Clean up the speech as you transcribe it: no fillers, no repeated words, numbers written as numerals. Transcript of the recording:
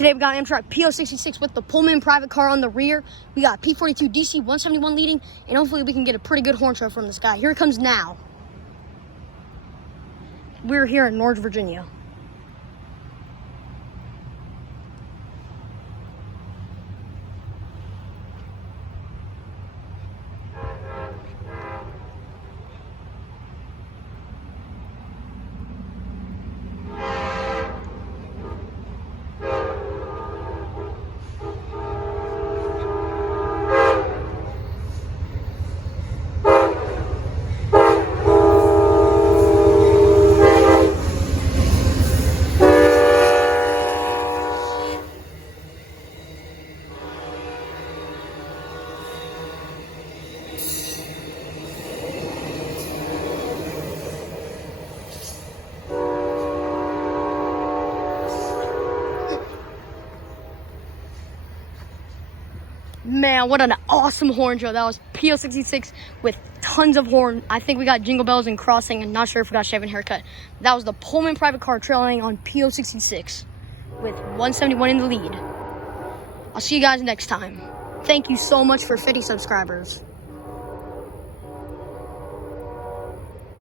Today we got Amtrak P066 with the Pullman private car on the rear. We got P42 DC 171 leading, and hopefully we can get a pretty good horn show from this guy. Here it comes now. We're here in Norge, Virginia. Man, what an awesome horn show. That was P066 with tons of horn. I think we got jingle bells and crossing, and not sure if we got shaving haircut. That was the Pullman private car trailing on P066 with 171 in the lead. I'll see you guys next time. Thank you so much for 50 subscribers.